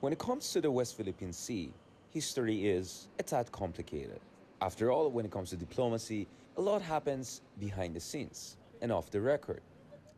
When it comes to the West Philippine Sea, history is a tad complicated. After all, when it comes to diplomacy, a lot happens behind the scenes and off the record.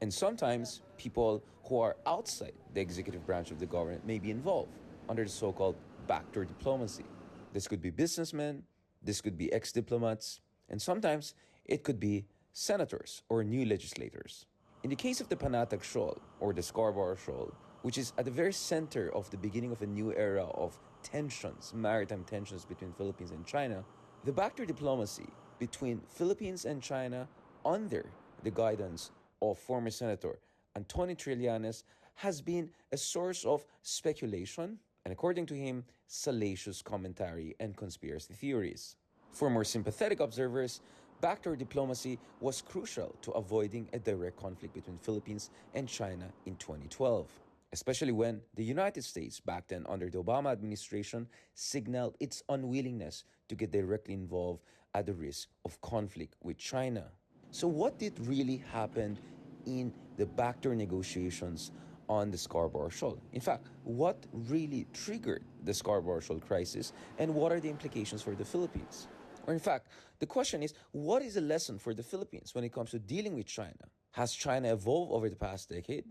And sometimes people who are outside the executive branch of the government may be involved under the so called backdoor diplomacy. This could be businessmen, this could be ex diplomats, and sometimes it could be senators or new legislators. In the case of the Panatag Shoal or the Scarborough Shoal, which is at the very center of the beginning of a new era of tensions, maritime tensions between Philippines and China, the backdoor diplomacy between Philippines and China under the guidance of former Senator Antonio Trillanes has been a source of speculation and, according to him, salacious commentary and conspiracy theories. For more sympathetic observers, backdoor diplomacy was crucial to avoiding a direct conflict between Philippines and China in 2012, especially when the United States, back then under the Obama administration, signaled its unwillingness to get directly involved at the risk of conflict with China. So, what did really happen in the backdoor negotiations on the Scarborough Shoal? In fact, what really triggered the Scarborough Shoal crisis, and what are the implications for the Philippines? Or, in fact, the question is, what is the lesson for the Philippines when it comes to dealing with China? Has China evolved over the past decade?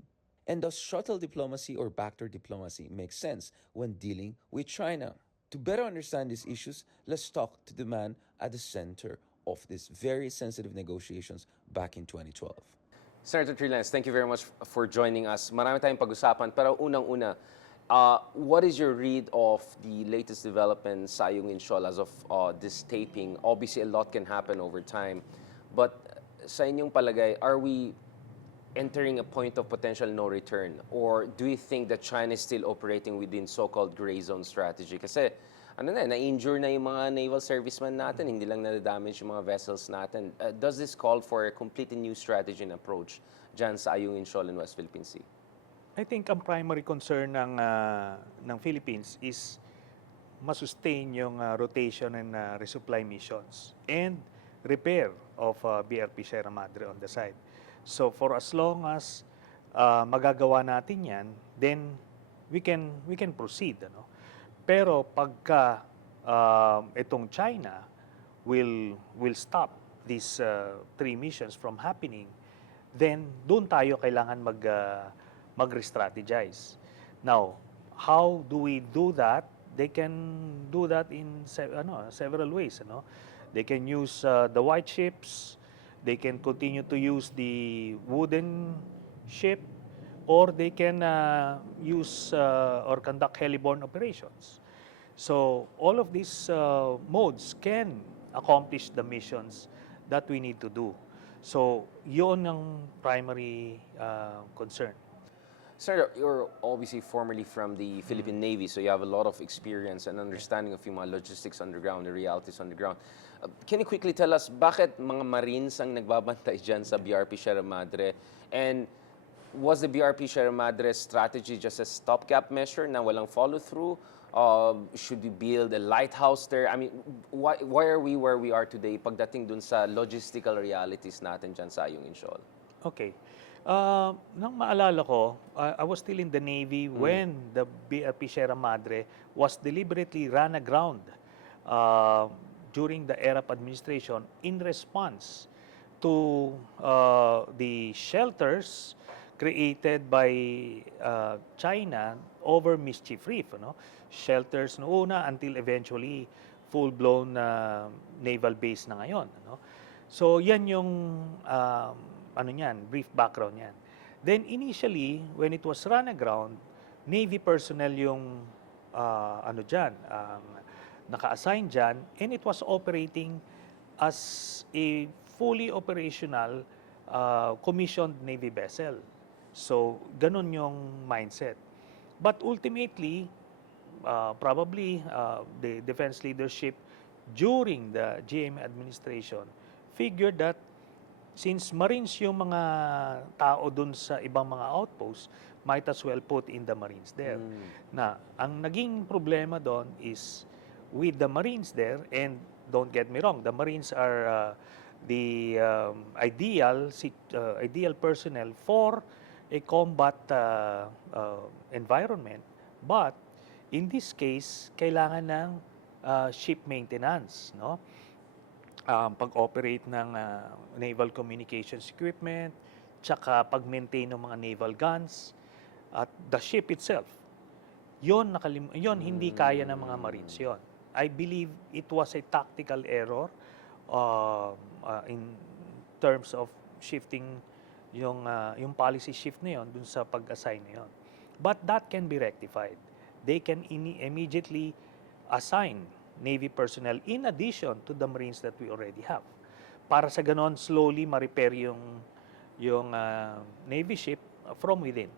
And does shuttle diplomacy or backdoor diplomacy make sense when dealing with China? To better understand these issues, let's talk to the man at the center of these very sensitive negotiations back in 2012. Senator Trillanes, thank you very much for joining us. Marami tayong pag-usapan, pero unang-una, what is your read of the latest developments sa Ayungin Shoal as of this taping? Obviously, a lot can happen over time. But sa inyong palagay, are we entering a point of potential no return? Or do you think that China is still operating within so-called gray zone strategy? Kasi na-injure na yung mga naval servicemen natin, hindi lang na-damage yung mga vessels natin. Does this call for a completely new strategy and approach dyan sa Ayungin Shoal in West Philippine Sea? I think ang primary concern ng Philippines is masustain yung rotation and resupply missions and repair of BRP Sierra Madre on the side. So for as long as magagawa natin yan, then we can proceed. Ano? Pero pagka itong China will stop these three missions from happening, then doon tayo kailangan mag-re-strategize. Now, how do we do that? They can do that in several ways. Ano? They can use the white ships, they can continue to use the wooden ship, or they can use or conduct heliborne operations. So all of these modes can accomplish the missions that we need to do. So yun ang primary concern. Sir, you're obviously formerly from the Philippine Navy, so you have a lot of experience and understanding of yung mga logistics underground, the realities underground. Can you quickly tell us, bakit mga Marines ang nagbabantay dyan sa BRP Sierra Madre? And was the BRP Sierra Madre strategy just a stopgap measure na walang follow-through? Should we build a lighthouse there? I mean, why are we where we are today pagdating dun sa logistical realities natin dyan sa Ayungin Shoal? Okay. Nang maalala ko, I was still in the Navy when the BRP Sierra Madre was deliberately run aground during the ERAP administration in response to the shelters created by China over Mischief Reef. Ano? Shelters noona until eventually full-blown naval base na ngayon. Ano? So yan yung brief background yan. Then initially, when it was run aground, Navy personnel yung naka-assign dyan, and it was operating as a fully operational commissioned Navy vessel. So, ganun yung mindset. But ultimately, probably the defense leadership during the GM administration figured that since Marines yung mga tao dun sa ibang mga outposts, might as well put in the Marines there. Na, ang naging problema doon is with the Marines there, and don't get me wrong, the Marines are the ideal personnel for a combat environment. But In this case, kailangan ng ship maintenance, no? Pag-operate ng naval communications equipment, tsaka pag-maintain ng mga naval guns, at the ship itself. Yon hindi kaya ng mga Marines yon. I believe it was a tactical error in terms of shifting yung policy shift na yon dun sa pag-assign na yon. But that can be rectified. They can immediately assign Navy personnel in addition to the Marines that we already have. Para sa ganon, slowly ma-repair yung Navy ship from within.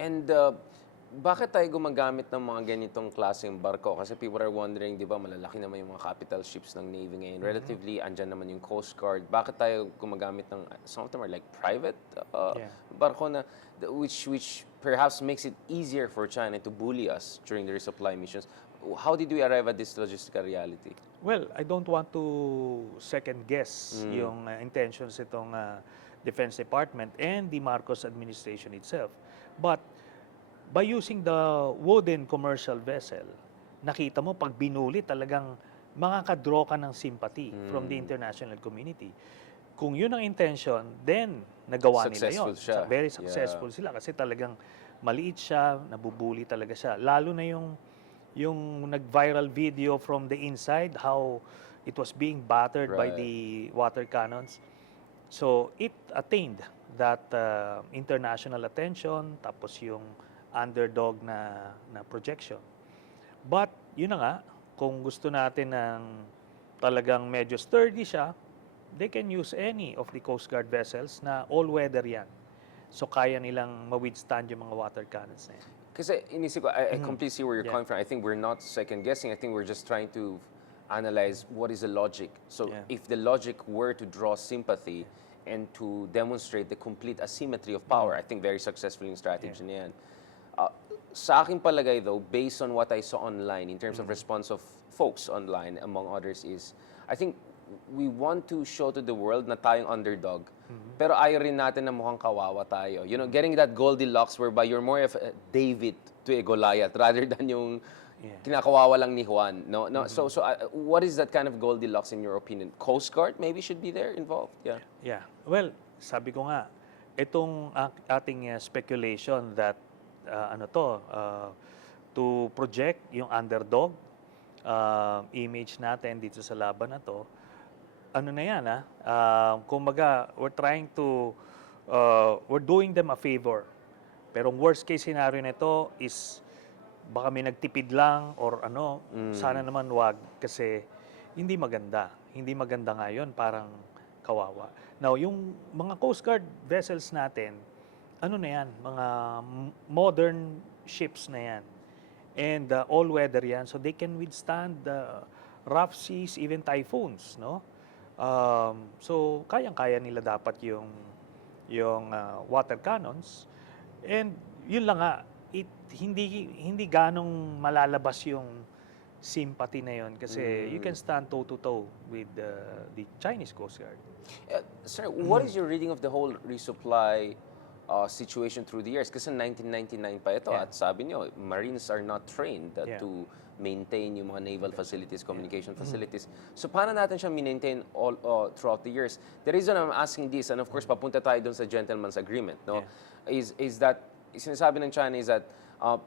And bakit tayo gumagamit ng mga ganitong klaseng barko? Kasi people are wondering, di ba, malalaki naman yung mga capital ships ng Navy ngayon. Relatively, andyan naman yung Coast Guard. Bakit tayo gumagamit ng, some of them are like private barko na, which perhaps makes it easier for China to bully us during the resupply missions. How did we arrive at this logistical reality? Well, I don't want to second guess yung intentions itong Defense Department and the Marcos administration itself. But by using the wooden commercial vessel, nakita mo pag binuli talagang makakadraw ka ng sympathy from the international community. Kung yun ang intention, then nagawa nila yun. Successful siya. Very successful sila kasi talagang maliit siya, nabubuli talaga siya. Lalo na yung nag-viral video from the inside, how it was being battered by the water cannons. So it attained that international attention, tapos yung underdog na projection. But yun na nga, kung gusto natin ng talagang medyo sturdy siya, they can use any of the Coast Guard vessels na all-weather yan. So kaya nilang ma-withstand yung mga water cannons na yan. Kasi inisip ko, I completely see where you're coming from. I think we're not second-guessing. I think we're just trying to analyze what is the logic. So if the logic were to draw sympathy and to demonstrate the complete asymmetry of power, I think very successful yung strategy na yan. Sa aking palagay though, based on what I saw online in terms of response of folks online, among others, is I think we want to show to the world na tayong underdog. Pero ayaw rin natin na mukhang kawawa tayo. You know, getting that Goldilocks whereby you're more of a David to a Goliath rather than yung kinakawawa lang ni Juan. No? So what is that kind of Goldilocks in your opinion? Coast Guard maybe should be there involved? Yeah. Well, sabi ko nga, itong ating speculation that to project yung underdog image natin dito sa laban na to, ano na yan kumbaga we're doing them a favor. Pero worst case scenario nito is baka may nagtipid lang or sana naman wag kasi hindi maganda. Hindi maganda ngayon, parang kawawa. Now, yung mga Coast Guard vessels natin, ano na yan, mga modern ships na yan. And all-weather yan, so they can withstand the rough seas, even typhoons, no? So, kayang-kaya nila dapat yung water cannons. And yun lang nga, hindi ganong malalabas yung sympathy na yun kasi you can stand toe-to-toe with the Chinese Coast Guard. Sir, what is your reading of the whole resupply situation through the years? Kasi 1999 pa ito at sabi nyo, Marines are not trained to maintain yung mga naval facilities, communication facilities. So paano natin siya maintain all throughout the years? The reason I'm asking this, and of course papunta tayo dun sa gentleman's agreement, no, is that sinasabi ng China is that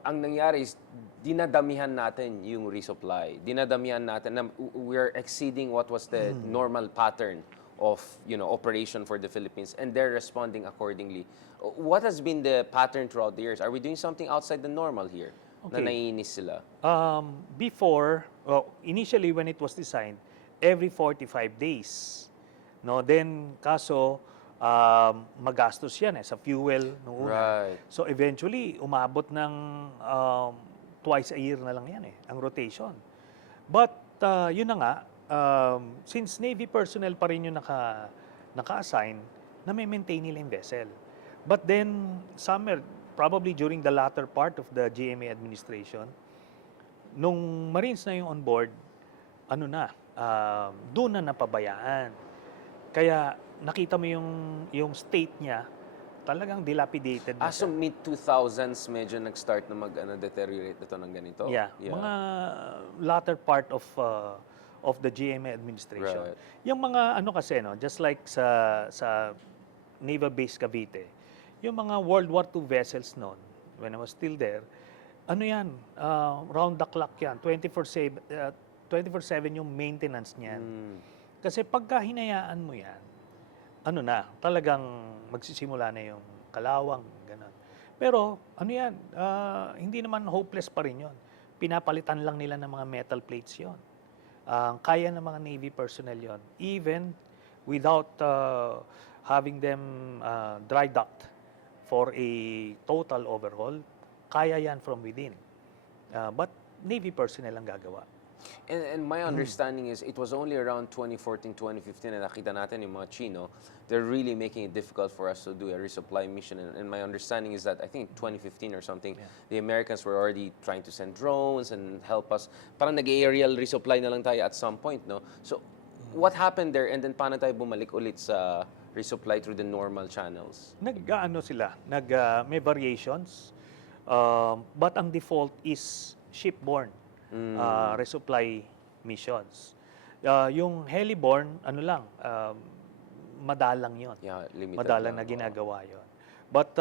ang nangyari is dinadamihan natin yung resupply. Dinadamihan natin na we're exceeding what was the normal pattern of operation for the Philippines, and they're responding accordingly. What has been the pattern throughout the years? Are we doing something outside the normal here? Okay. Na naiinis sila? Before, initially when it was designed, every 45 days. No, then kaso magastos yan sa fuel nung una. Right. So eventually umabot ng twice a year na lang yan ang rotation. But yun na nga, since Navy personnel pa rin yung naka-assign, na may maintain nila yung vessel. But then, probably during the latter part of the GMA administration, nung Marines na yung on board, doon na napabayaan. Kaya nakita mo yung state niya talagang dilapidated na So siya. mid-2000s medyo nag-start na deteriorate ito ng ganito? Yeah, mga latter part of the GMA administration. Right. Yung mga ano kasi no, just like sa Naval Base Cavite, yung mga World War II vessels noon, when I was still there, ano yan, round the clock yan, 24/7 yung maintenance niyan. Kasi pagka hinayaan mo yan, ano na, talagang magsisimula na yung kalawang, gano'n. Pero, ano yan, hindi naman hopeless pa rin yun. Pinapalitan lang nila ng mga metal plates yon. Kaya ng mga Navy personnel yon. Even without having them dry docked for a total overhaul, kaya yan from within. But Navy personnel ang gagawa. And my understanding is it was only around 2014, 2015 na nakita natin yung mga Chino, they're really making it difficult for us to do a resupply mission. And my understanding is that I think 2015 or something, the Americans were already trying to send drones and help us. Parang nag-aerial resupply na lang tayo at some point, no? So what happened there and then paano tayo bumalik ulit sa resupply through the normal channels? Nag-ano sila, may variations, but ang default is shipborne resupply missions. Yung heliborne, ano lang, madalang yon. Yeah, limited Madalang lang, na ginagawa yon. But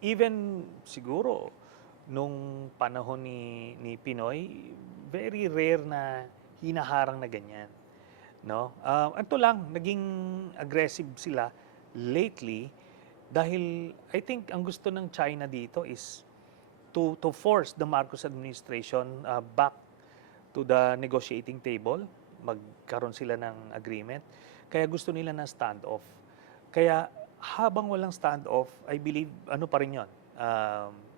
even siguro nung panahon ni Pinoy, very rare na hinaharang na ganyan. No? Ito lang, naging aggressive sila lately dahil I think ang gusto ng China dito is to force the Marcos administration back to the negotiating table. Magkaroon sila ng agreement. Kaya gusto nila ng standoff. Kaya habang walang standoff, I believe ano pa rin yun.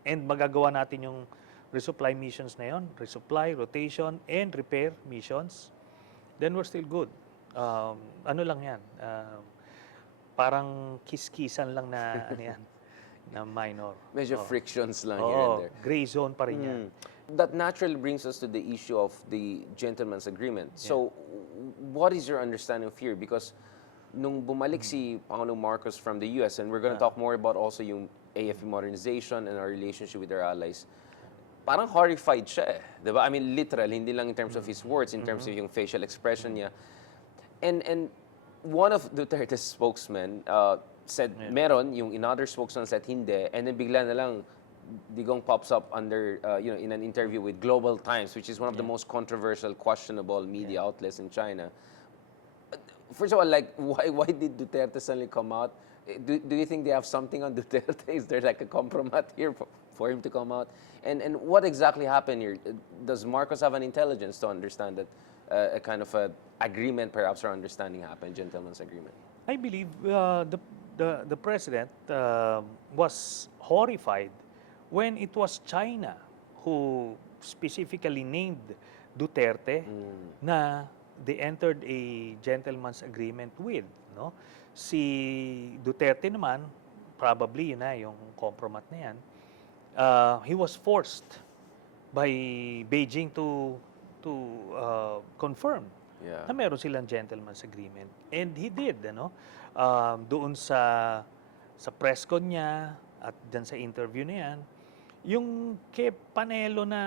And magagawa natin yung resupply missions na yun. Resupply, rotation, and repair missions. Then we're still good. Ano lang yan. Parang kiss-kissan lang na ano yan. Na minor. Medyo frictions lang here and Oo, there. gray zone pa rin yan. That naturally brings us to the issue of the gentleman's agreement. So, what is your understanding of here? Because nung bumalik si Pangulong Marcos from the US, and we're going to talk more about also yung AFP modernization and our relationship with our allies, parang horrified siya eh. Diba? I mean, literally, hindi lang in terms of his words, in terms of yung facial expression niya. And one of Duterte's spokesmen said meron, yung another spokesman said hindi, and then bigla na lang Digong pops up under in an interview with Global Times, which is one of the most controversial, questionable media outlets in China. First of all, like why did Duterte suddenly come out? Do you think they have something on Duterte? Is there like a compromise here for him to come out? And what exactly happened here? Does Marcos have an intelligence to understand that a kind of a agreement, perhaps, or understanding happened, gentleman's agreement? I believe the president was horrified when it was China who specifically named Duterte na they entered a gentleman's agreement with. No? Si Duterte naman, probably yun na yung compromise na yan, he was forced by Beijing to confirm na meron silang gentleman's agreement. And he did, ano? Doon sa press con niya at dyan sa interview na yan, yung kay Panelo na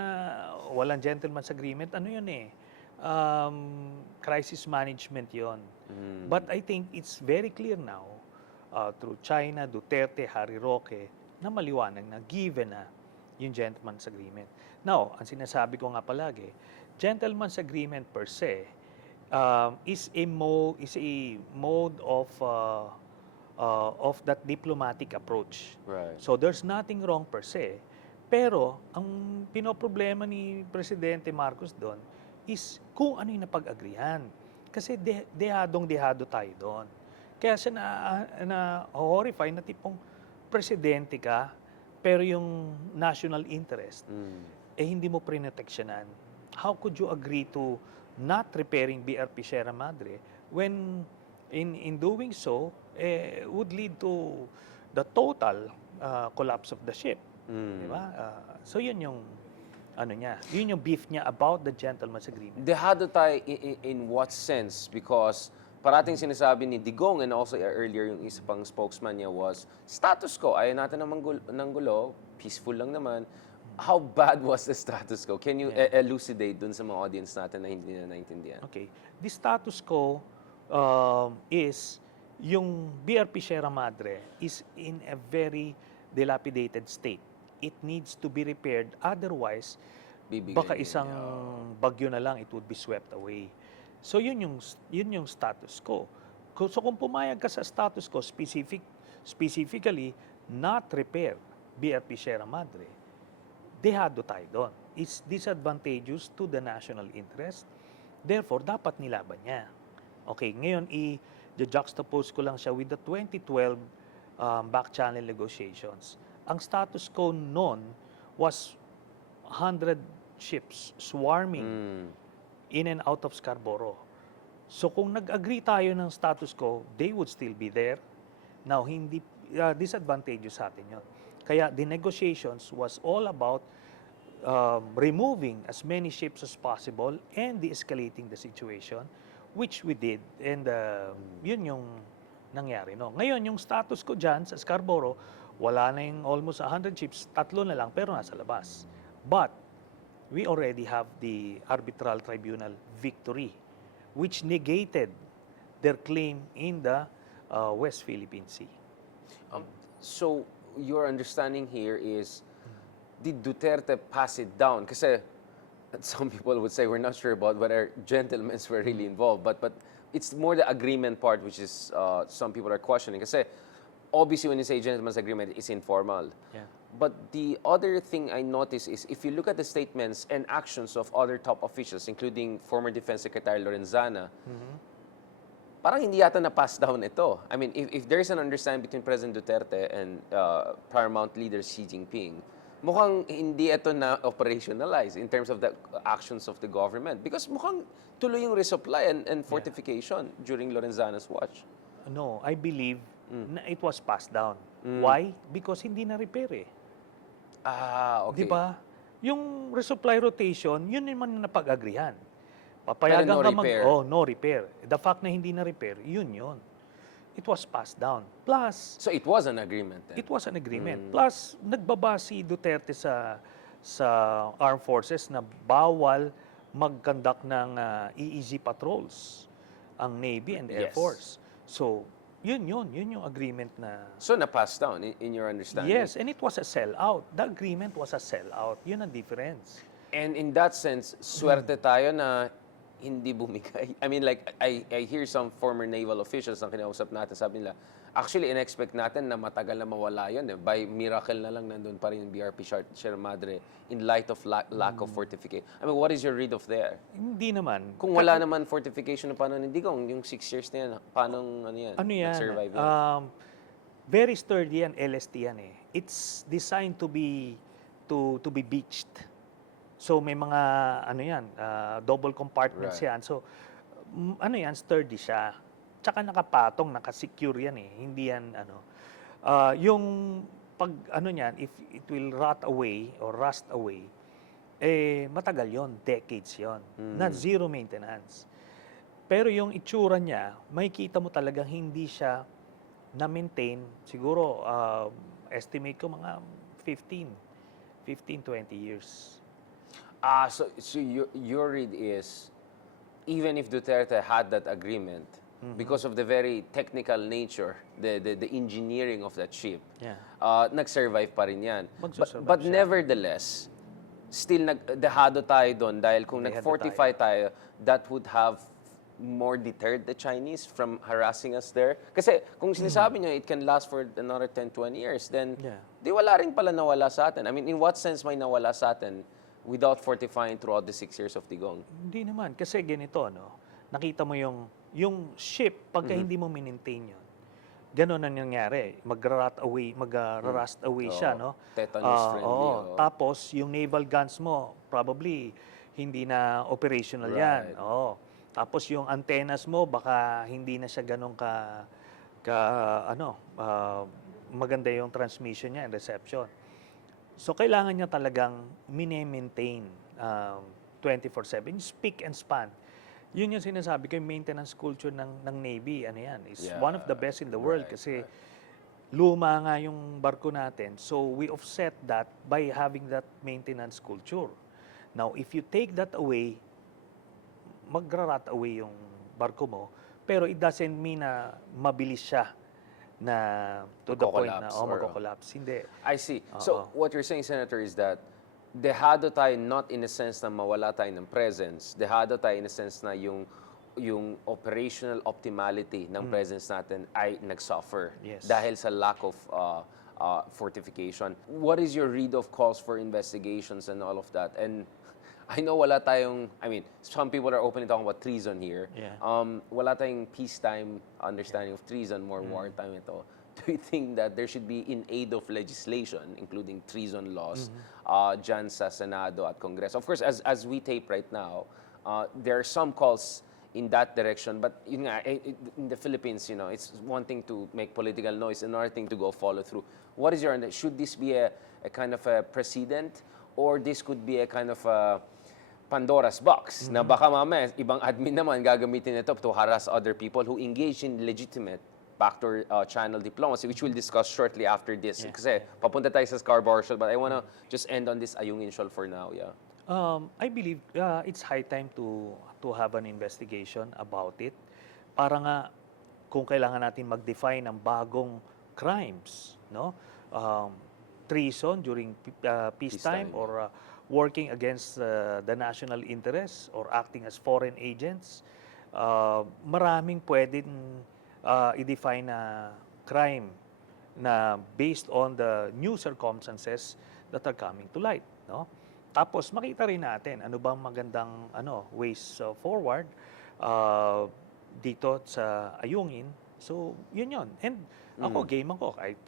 walang gentleman's agreement, ano yun eh? Crisis management yon. But I think it's very clear now through China, Duterte, Harry Roque, na maliwanag na given na yung gentleman's agreement. Now, ang sinasabi ko nga palagi, gentleman's agreement per se is a mode of that diplomatic approach. Right. So there's nothing wrong per se. Pero ang pinoproblema ni Presidente Marcos doon is kung ano yung napag-agrihan. Kasi dehadong-dehado tayo doon. Kaya siya na-horrify na tipong presidente ka, pero yung national interest, hindi mo prinoteksyonan. How could you agree to not repairing BRP Sierra Madre when in doing so, would lead to the total collapse of the ship? Diba? So yun yung ano niya, yun yung beef niya about the gentleman's agreement. Dehado tayo in what sense? Because parating sinasabi ni Digong and also earlier yung isa pang spokesman niya was, status quo, ayaw natin ng gulo, peaceful lang naman. How bad was the status quo? Can you elucidate dun sa mga audience natin na hindi na naintindihan? Okay. The status quo is yung BRP Sierra Madre is in a very dilapidated state. It needs to be repaired. Otherwise, Bibigay baka niya, isang bagyo na lang, it would be swept away. So yun yung status quo. So kung pumayag ka sa status quo, specifically not repair BRP Sierra Madre, dehado tayo doon. It's disadvantageous to the national interest. Therefore, dapat nilaban niya. Okay, ngayon i-juxtapose ko lang siya with the 2012 back channel negotiations. Ang status quo noon was 100 ships swarming in and out of Scarborough. So kung nag-agree tayo ng status quo, they would still be there. Now, hindi disadvantageous sa atin yun. Kaya the negotiations was all about removing as many ships as possible and de-escalating the situation, which we did. And yun yung nangyari. No? Ngayon, yung status ko dyan sa Scarborough, wala na yung almost 100 ships, 3 na lang, pero nasa labas. But we already have the arbitral tribunal victory, which negated their claim in the West Philippine Sea. So, your understanding here is, did Duterte pass it down? Kasi some people would say we're not sure about whether gentlemen were really involved, but it's more the agreement part which is some people are questioning. Kasi obviously when you say gentleman's agreement, it's informal. Yeah. But the other thing I notice is if you look at the statements and actions of other top officials, including former Defense Secretary Lorenzana, parang hindi yata na-pass down ito. I mean, if there's an understanding between President Duterte and paramount leader Xi Jinping, mukhang hindi ito na-operationalize in terms of the actions of the government. Because mukhang tuloy yung resupply and fortification during Lorenzana's watch. No, I believe na it was passed down. Why? Because hindi na-repair eh. Ah, okay. Di ba? Yung resupply rotation, yun naman na napag-agrihan. Pero Papayagan no ka repair. no repair. The fact na hindi na-repair, yun. It was passed down. Plus, So it was an agreement then? it was an agreement. Plus, nagbaba si Duterte sa armed forces na bawal mag-conduct ng EEZ patrols ang Navy and Air Yes. Force. So, yun yung agreement na... So na-pass down in your understanding? Yes, and it was a sellout. The agreement was a sellout. Yun ang difference. And in that sense, swerte tayo na hindi bumigay. I mean, like, I hear some former naval officials na kinausap natin, sabi nila, actually, in-expect natin na matagal na mawala yun. By miracle na lang nandun pa rin yung BRP Sierra Madre in light of lack of fortification. I mean, what is your read of there? Hindi naman. Kung wala naman fortification na paano ni Digong, yung 6 years na yan, paano ano yan? Ano yan? Nag-survive yan? Very sturdy yan, LST yan eh. It's designed to be beached. So may mga ano yan, double compartments Right. yan. So ano yan, sturdy siya. Tsaka nakapatong, nakasecure yan eh. Hindi yan ano. Yung pag ano niyan, if it will rot away or rust away, eh matagal yon, decades yon. Not zero maintenance. Pero yung itsura niya, makikita mo talagang hindi siya na-maintain. Siguro, estimate ko mga 15-20 years. So your read is, even if Duterte had that agreement, because of the very technical nature, the engineering of that ship, Yeah. nag-survive pa rin yan. Magsusurvive But siya. nevertheless, still dehado tayo doon dahil kung Dehado nag-fortify tayo, that would have more deterred the Chinese from harassing us there. Kasi kung sinasabi nyo, it can last for another 10-20 years, then Yeah. di wala rin pala nawala sa atin. I mean, in what sense may nawala sa atin without fortifying throughout the 6 years of Digong? Hindi naman. Kasi ganito, no? Nakita mo yung ship, pagka hindi mo maintain yun, gano'n ang nangyari. Mag-rust away siya, Oo. no? Tetanus friendly, oo. Tapos, yung naval guns mo, probably, hindi na operational yan. Right. Oo. Tapos, yung antennas mo, baka hindi na siya gano'n maganda yung transmission niya and reception. So, kailangan niya talagang mini-maintain 24/7. Spick and span. Yun yung sinasabi ko, yung maintenance culture ng Navy, ano yan, is Yeah, one of the best in the world right, kasi right. luma nga yung barko natin. So we offset that by having that maintenance culture. Now, if you take that away, magra-rot away yung barko mo, pero it doesn't mean na mabilis siya na to the point na Magko-collapse or- magko-collapse. Hindi. I see. So, what you're saying, Senator, is that dehado tayo not in a sense na mawala tayo ng presence. Dehado tayo in a sense na yung operational optimality ng presence natin ay nagsuffer Yes. dahil sa lack of fortification. What is your read of calls for investigations and all of that? And I know wala tayong, I mean, some people are openly talking about treason here. Yeah. Wala tayong peacetime understanding of treason, more wartime ito. Do you think that there should be in aid of legislation, including treason laws, dyan sa Senado at Congress? Of course, as we tape right now, there are some calls in that direction, but yun nga, in the Philippines, it's one thing to make political noise, another thing to go follow through. What is your, should this be a kind of a precedent, or this could be a kind of a Pandora's box, na baka mamaya, ibang admin naman gagamitin ito to harass other people who engage in legitimate backdoor channel diplomacy, which we'll discuss shortly after this. Kasi papunta tayo sa Scarborough Shoal, but I wanna just end on this Ayungin Shoal for now, yeah. I believe it's high time to have an investigation about it. Para nga kung kailangan natin mag-define ng bagong crimes, no? Treason during peacetime Peacetime, or working against the national interests or acting as foreign agents. Maraming pwedeng i-define na crime na based on the new circumstances that are coming to light, no? Tapos makita rin natin ano bang magandang ways forward dito sa Ayungin. So, yun. And ako, game ako. Kahit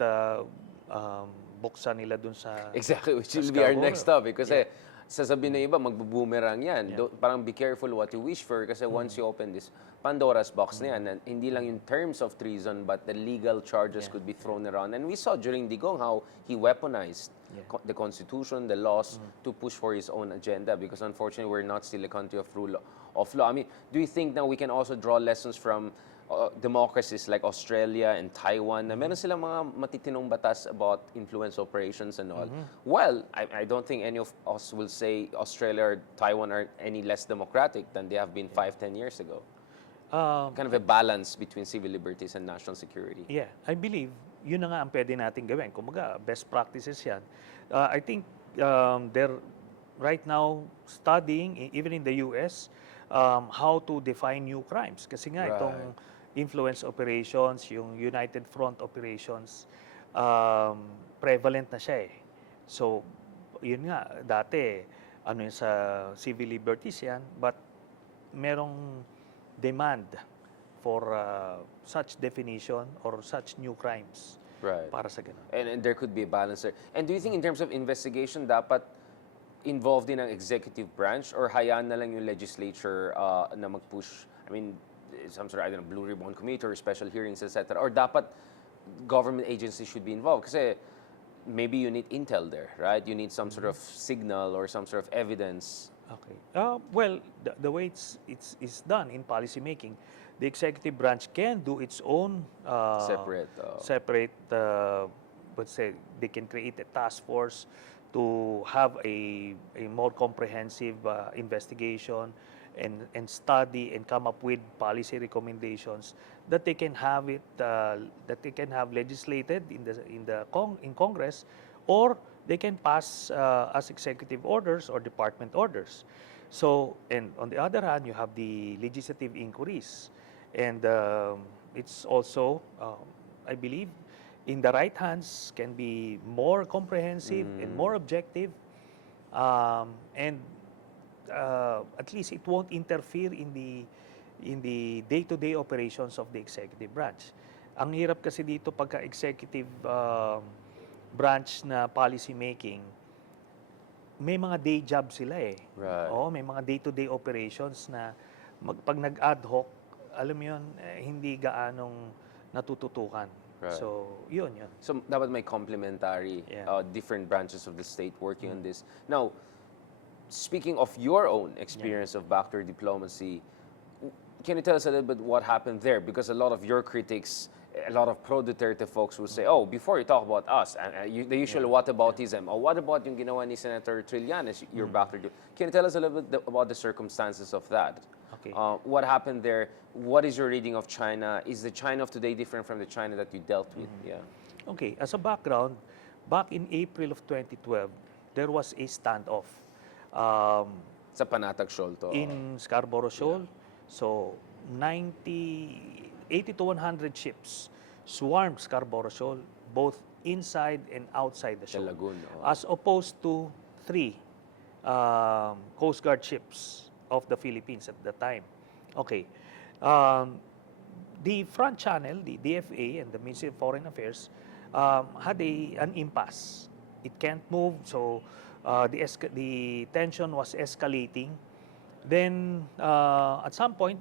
buksan nila dun sa Exactly, which sa will be our Scarborough. next topic. Kasi sasabihin na iba, magbo-boomerang yan. Yeah. Parang be careful what you wish for kasi once you open this Pandora's box na yan, and hindi lang in terms of treason, but the legal charges could be thrown around. And we saw during Digong how he weaponized the Constitution, the laws, to push for his own agenda because unfortunately, we're not still a country of rule of law. I mean, do you think that we can also draw lessons from democracies like Australia and Taiwan na meron silang mga matitinong batas about influence operations and all? Well, I don't think any of us will say Australia or Taiwan are any less democratic than they have been 5-10 years ago. Kind of a balance between civil liberties and national security. Yeah, I believe yun na nga ang pwede natin gawin. Kumbaga, best practices yan. I think they're right now studying, even in the US, how to define new crimes. Kasi nga itong influence operations, yung United Front operations, prevalent na siya eh. So, yun nga, dati, yun sa civil liberties yan, but merong demand for such definition or such new crimes para sa ganun. And there could be a balance there. And do you think in terms of investigation, dapat involved din ang executive branch or hayaan na lang yung legislature na mag-push, I mean, some sort of, I don't know, Blue Ribbon Committee or special hearings, etc. Or dapat government agencies should be involved? Kasi maybe you need intel there, right? You need some sort of signal or some sort of evidence. Okay. Well, the way it's done in policy making, the executive branch can do its own separate. Let's say they can create a task force to have a more comprehensive investigation and study and come up with policy recommendations that they can have legislated in Congress, or they can pass as executive orders or department orders. So, and on the other hand, you have the legislative inquiries. And it's also, I believe, in the right hands, can be more comprehensive and more objective. And at least it won't interfere in the day-to-day operations of the executive branch. Ang hirap kasi dito pagka executive branch na policy making, may mga day job sila eh. Right. Oo, may mga day-to-day operations na pag nag-ad hoc, alam mo yun, hindi gaanong natututukan. Right. So, yun. So dapat may complementary different branches of the state working on this. Now, speaking of your own experience of backdoor diplomacy, Can you tell us a little bit what happened there? Because a lot of your critics, a lot of pro-Duterte folks will say, oh, before you talk about us, the usual whataboutism, or what about yung ginawa ni Senator Trillanes, you're back to do. Can you tell us a little bit about the circumstances of that? Okay. What happened there? What is your reading of China? Is the China of today different from the China that you dealt with? Yeah. Okay, as a background, back in April of 2012, there was a standoff Sa Panatag Shoal to. in Scarborough Shoal. So, 80 to 100 ships swarmed Scarborough Shoal, both inside and outside the Sa shoal. Lagoon. As opposed to 3 Coast Guard ships of the Philippines at the time. Okay. The front channel, the DFA and the Ministry of Foreign Affairs, had an impasse. It can't move, so the tension was escalating. Then, at some point,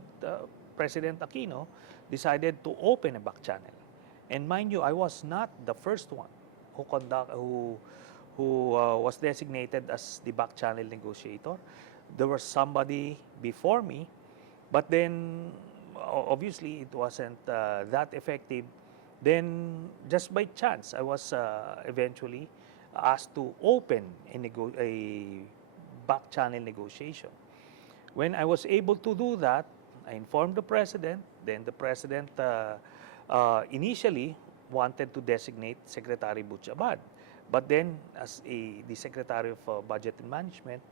President Aquino decided to open a back channel. And mind you, I was not the first one who was designated as the back channel negotiator. There was somebody before me, but then obviously it wasn't that effective. Then just by chance, I was eventually asked to open a back channel negotiation. When I was able to do that, I informed the president. Then the president initially wanted to designate Secretary Butch-Abad. But then, as the Secretary of Budget and Management,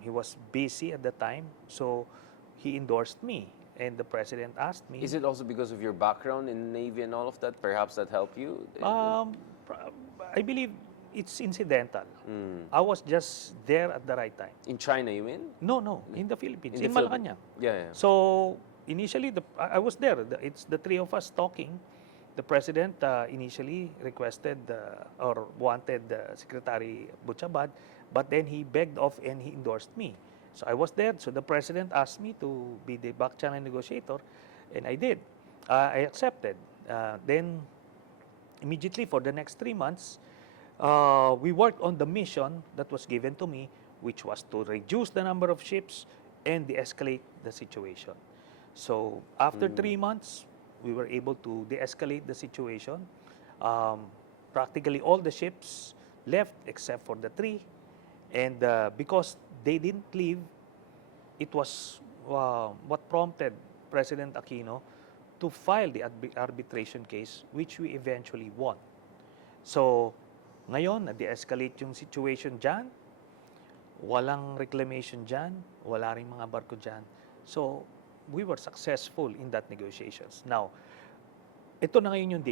he was busy at the time, so he endorsed me. And the president asked me. Is it also because of your background in Navy and all of that? Perhaps that helped you? I believe it's incidental. I was just there at the right time. In China, you mean? No, in the Philippines, In in the Philippines. Malacanang. Yeah. So initially, I was there. It's the three of us talking. The president initially requested or wanted Secretary Butch-Abad, but then he begged off and he endorsed me. So I was there. So the president asked me to be the back channel negotiator, and I did. I accepted. Then immediately for the next 3 months, we worked on the mission that was given to me, which was to reduce the number of ships and de-escalate the situation. So after 3 months, we were able to de-escalate the situation. Practically all the ships left except for the 3. And because they didn't leave, it was what prompted President Aquino to file the arbitration case, which we eventually won. So, ngayon, na-de-escalate yung situation dyan. Walang reclamation dyan. Wala ring mga barko dyan. So, we were successful in that negotiations. Now, ito na ngayon yung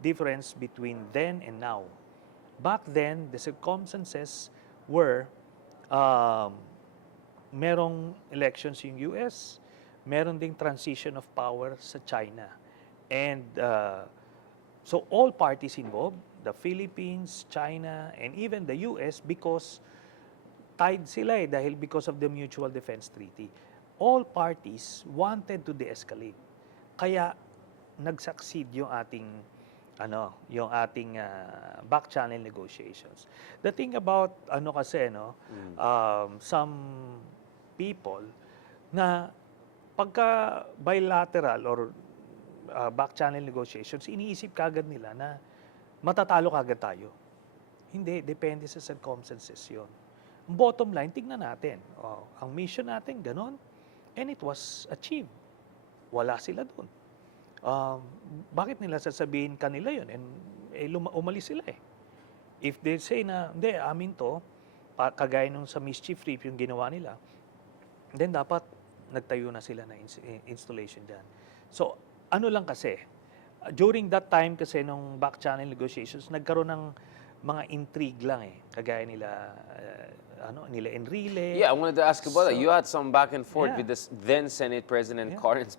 difference between then and now. Back then, the circumstances were merong elections yung US, meron ding transition of power sa China. And so all parties involved, the Philippines, China, and even the US, because tied sila dahil because of the Mutual Defense Treaty, all parties wanted to de-escalate. Kaya nag-succeed yung ating back channel negotiations. The thing about some people na pagka bilateral or back channel negotiations, iniisip kagad nila na matatalo kagad tayo. Hindi, depende sa circumstances yun. Bottom line, tignan natin. Ang mission natin, ganon, and it was achieved. Wala sila dun. Bakit nila sasabihin kanila yun? And umalis sila eh. If they say na, hindi, amin to, kagaya nung sa mischief reef yung ginawa nila, then dapat nagtayo na sila na installation dyan. So, ano lang kasi, during that time kasi nung back channel negotiations, nagkaroon ng mga intrigue lang eh. Kagaya nila, nila Enrile. Yeah, I wanted to ask about that. You had some back and forth Yeah. with the then Senate President Corin's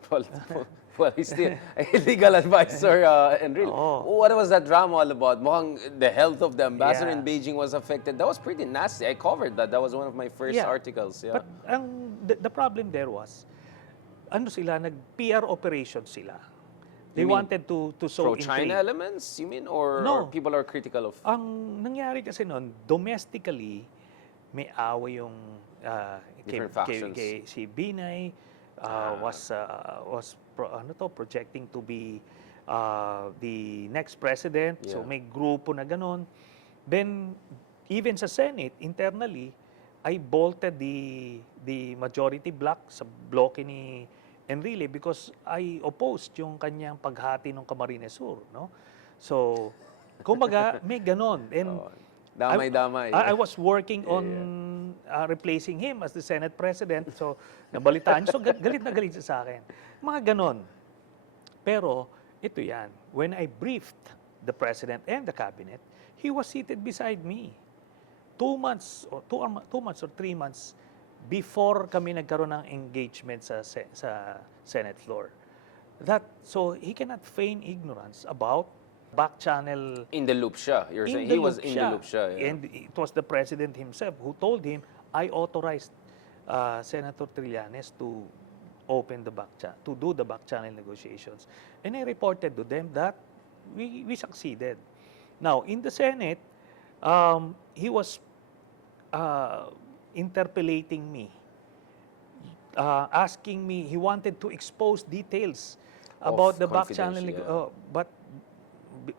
well, he's still a legal advisor, Enrile. Oo. What was that drama all about? Mukhang the health of the ambassador in Yeah. Beijing was affected. That was pretty nasty. I covered that. That was one of my first Yeah. articles. Yeah. But the problem there was, nag-PR operation sila. They You mean wanted to sow Pro-China intrigue. elements, you mean? Or No. people are critical of... Ang nangyari kasi noon, domestically, may away yung Different factions. si Binay, projecting to be the next president. So Yeah. may grupo na ganon. Then even sa Senate internally, I bolted the majority block sa bloke ni Enrile because I opposed yung kanyang paghati ng Camarines Sur, no? So kumbaga may ganon. And Oh, damay-damay. I was working on replacing him as the Senate President. So, nabalitaan. So, galit na galit siya sa akin. Mga ganon. Pero, ito yan. When I briefed the President and the Cabinet, he was seated beside me. 2 months or 3 months before kami nagkaroon ng engagement sa Senate floor. So, he cannot feign ignorance about back channel. In the loop siya. You're saying he was in the loop siya. Yeah. And it was the president himself who told him, I authorized Senator Trillanes to open the to do the back channel negotiations. And I reported to them that we succeeded. Now, in the Senate, he was interpellating me, asking me, he wanted to expose details about the back channel, confidential, but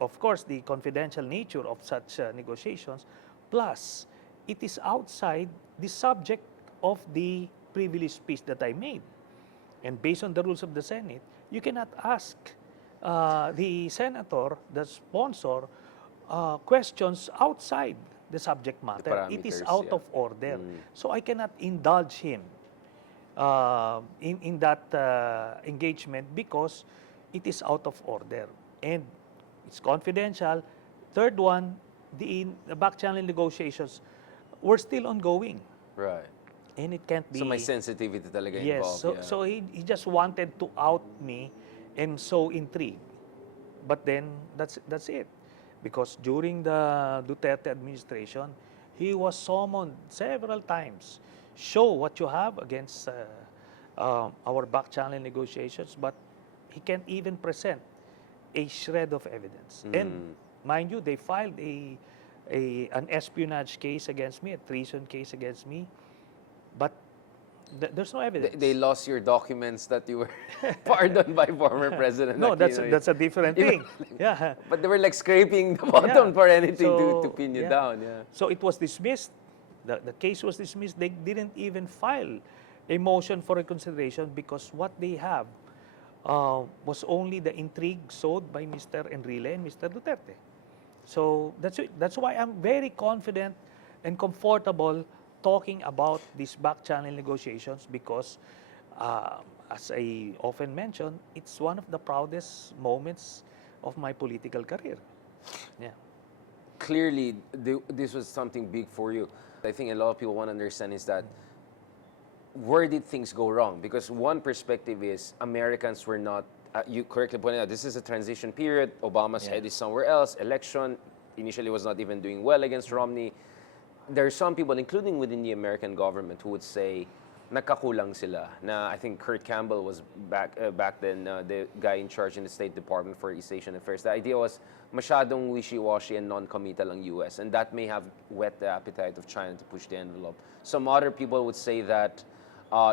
of course, the confidential nature of such negotiations, plus it is outside the subject of the privilege speech that I made. And based on the rules of the Senate, you cannot ask the senator, the sponsor, questions outside the subject matter. It is parameters, out yeah. of order. So I cannot indulge him in that engagement because it is out of order. And it's confidential. Third one, the back channel negotiations were still ongoing. Right. And it can't be... So may sensitivity talaga Yes, involved. so he just wanted to out me and sow intrigue. But then, that's it. Because during the Duterte administration, he was summoned several times. Show what you have against our back channel negotiations, but he can't even present a shred of evidence. And mind you, they filed an espionage case against me, a treason case against me, but there's no evidence. They lost your documents that you were pardoned by former President No, Aquino. that's a different thing. Yeah. But they were like scraping the bottom for anything to pin you yeah. down. Yeah. So it was dismissed. The case was dismissed. They didn't even file a motion for reconsideration because what they have was only the intrigue sowed by Mr. Enrile and Mr. Duterte. So that's why I'm very confident and comfortable talking about these back channel negotiations because, as I often mention, it's one of the proudest moments of my political career. Yeah. Clearly, this was something big for you. I think a lot of people want to understand is that where did things go wrong? Because one perspective is Americans were not, you correctly pointed out, this is a transition period. Obama's head is somewhere else. Election initially was not even doing well against Romney. There are some people, including within the American government, who would say, nakakulang sila. Na I think Kurt Campbell was back then, the guy in charge in the State Department for East Asian Affairs. The idea was masyadong wishy-washy and non-committal ang US, and that may have whet the appetite of China to push the envelope. Some other people would say that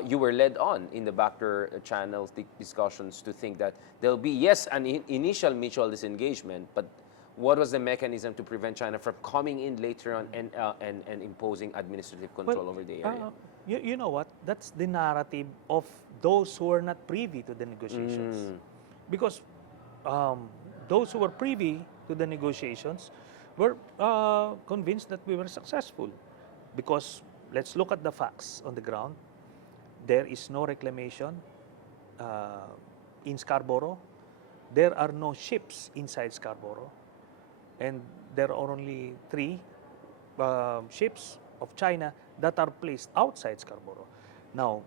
you were led on in the backer channel discussions to think that there'll be, yes, an initial mutual disengagement, but what was the mechanism to prevent China from coming in later on and imposing administrative control over the area? You know what? That's the narrative of those who are not privy to the negotiations. Because those who were privy to the negotiations were convinced that we were successful. Because let's look at the facts on the ground. There is no reclamation in Scarborough. There are no ships inside Scarborough. And there are only 3 ships of China that are placed outside Scarborough. Now,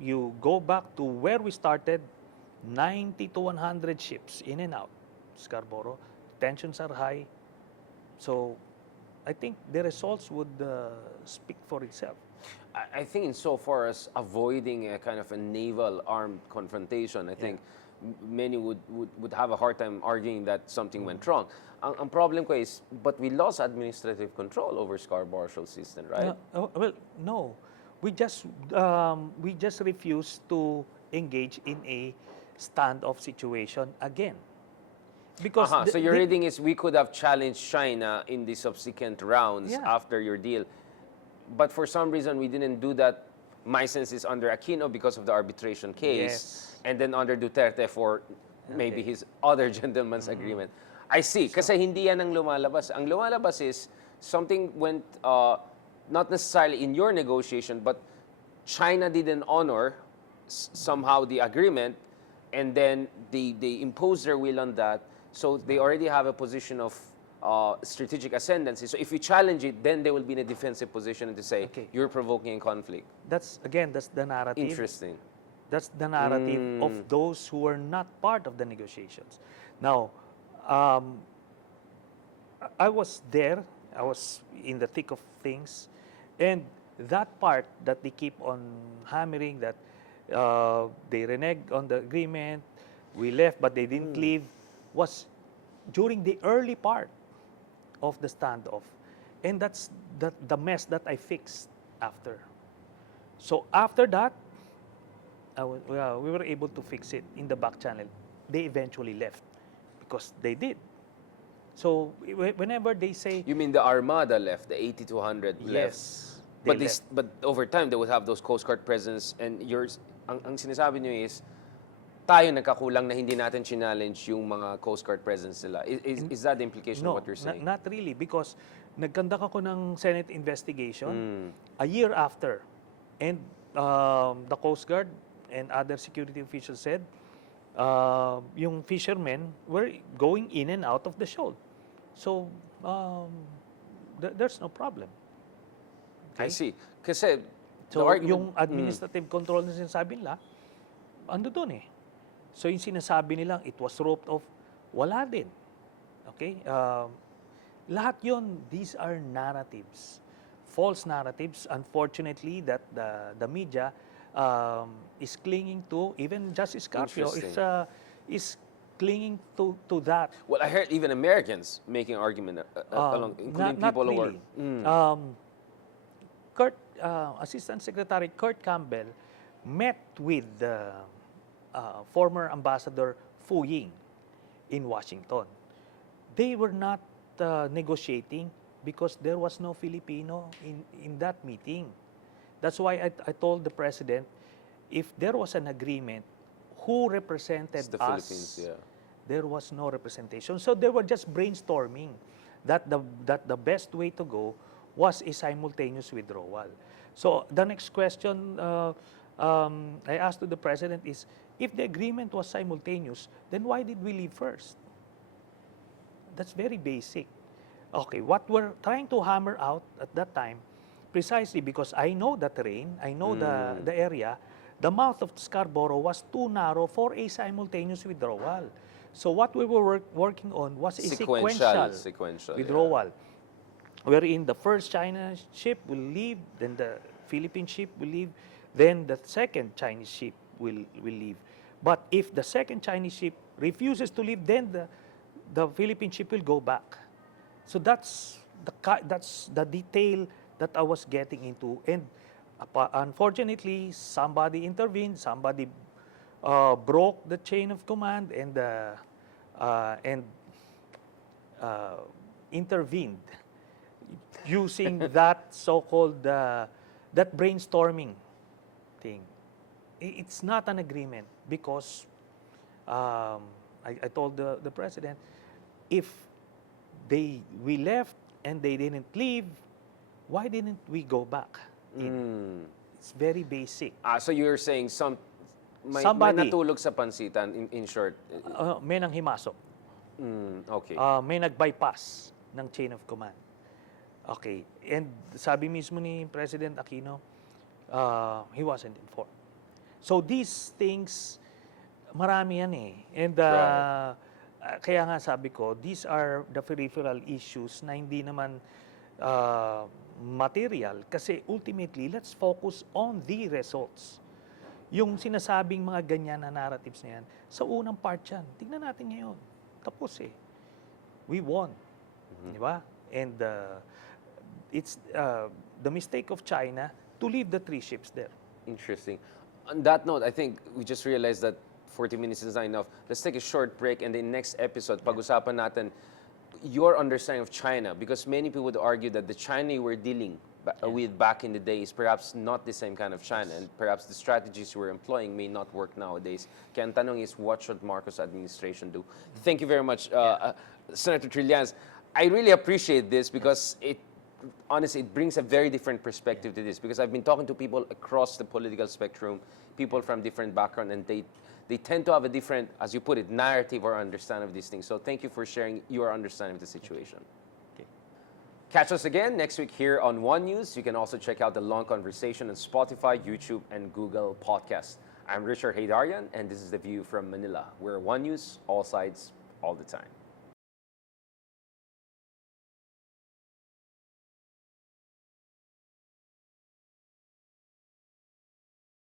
you go back to where we started, 90 to 100 ships in and out Scarborough. Tensions are high. So, I think the results would speak for itself. I think insofar as avoiding a kind of a naval armed confrontation, I think many would have a hard time arguing that something went wrong. Ang problem ko is, but we lost administrative control over Scarborough Shoal System, right? Well, no. We just refused to engage in a standoff situation again. Because So your reading is we could have challenged China in the subsequent rounds Yeah. after your deal. But for some reason, we didn't do that. My sense is under Aquino because of the arbitration case. Yes. And then under Duterte for maybe his other gentleman's agreement. I see. Kasi hindi yan ang lumalabas. Ang lumalabas is something went not necessarily in your negotiation, but China didn't honor somehow the agreement, and then they imposed their will on that. So they already have a position of strategic ascendancy. So if you challenge it, then they will be in a defensive position to say Okay. you're provoking a conflict. that's the narrative. Interesting. That's the narrative of those who were not part of the negotiations. Now, I was there. I was in the thick of things, and that part that they keep on hammering that they reneged on the agreement, we left but they didn't leave, was during the early part of the standoff, and that's the mess that I fixed after. So after that, we were able to fix it in the back channel. They eventually left because they did. So whenever they say You mean the Armada left, the 80-200 left? yes, they But left. but over time they would have those Coast Guard presence, and yours ang sinasabi niyo is tayo nagkakulang na hindi natin challenge yung mga Coast Guard presence nila. Is that the implication of No, what you're saying? not really, because nagkandak ako ng Senate investigation a year after, and the Coast Guard and other security officials said yung fishermen were going in and out of the shoal. So there's no problem. I see. Kasi So the argument- yung administrative control na sinasabi nila, ando doon eh. So yung sinasabi nilang it was roped off, wala din. Okay? Lahat yon, these are narratives. False narratives, unfortunately, that the media is clinging to. Even Justice Carpio is clinging to that. Well, I heard even Americans making argument along, including Not people who really. are. Assistant Secretary Kurt Campbell met with the former Ambassador Fu Ying in Washington. They were not negotiating because there was no Filipino in that meeting. That's why I told the President, if there was an agreement, who represented It's the us? Philippines, yeah. There was no representation. So they were just brainstorming that the best way to go was a simultaneous withdrawal. So the next question I asked to the President is, if the agreement was simultaneous, then why did we leave first? That's very basic. Okay, what we're trying to hammer out at that time, precisely because I know the terrain, I know the area, the mouth of Scarborough was too narrow for a simultaneous withdrawal. So what we were working on was a sequential Sequential, yeah. withdrawal, wherein the first China ship will leave, then the Philippine ship will leave, then the second Chinese ship will leave. But if the second Chinese ship refuses to leave, then the Philippine ship will go back. So that's the detail that I was getting into, and unfortunately, somebody intervened. Somebody broke the chain of command and intervened using that so-called that brainstorming thing. It's not an agreement because I told the President, if we left and they didn't leave, why didn't we go back in? It's very basic. So you're saying may Somebody- natulog sa pansitan, in short. May nang himasok. Okay. May nag-bypass ng chain of command. Okay. And sabi mismo ni President Aquino, he wasn't informed. So these things, marami yan eh. And kaya nga sabi ko, these are the peripheral issues na hindi naman material. Kasi ultimately, let's focus on the results. Yung sinasabing mga ganyan na narratives na yan, sa unang part yan, tingnan natin ngayon. Tapos eh. We won. Di ba? And it's the mistake of China to leave the 3 ships there. Interesting. On that note, I think we just realized that 40 minutes is not enough. Let's take a short break, and the next episode, pag-usapan natin your understanding of China, because many people would argue that the China you were dealing with back in the day is perhaps not the same kind of China, and perhaps the strategies you were employing may not work nowadays. Kaya ang tanong is, what should Marcos administration do? Thank you very much, Senator Trillanes. I really appreciate this because honestly, it brings a very different perspective to this, because I've been talking to people across the political spectrum, people from different backgrounds, and they tend to have a different, as you put it, narrative or understanding of these things. So thank you for sharing your understanding of the situation. Okay. Catch us again next week here on One News. You can also check out the long conversation on Spotify, YouTube, and Google Podcasts. I'm Richard Haydarian, and this is The View from Manila. We're One News, all sides, all the time.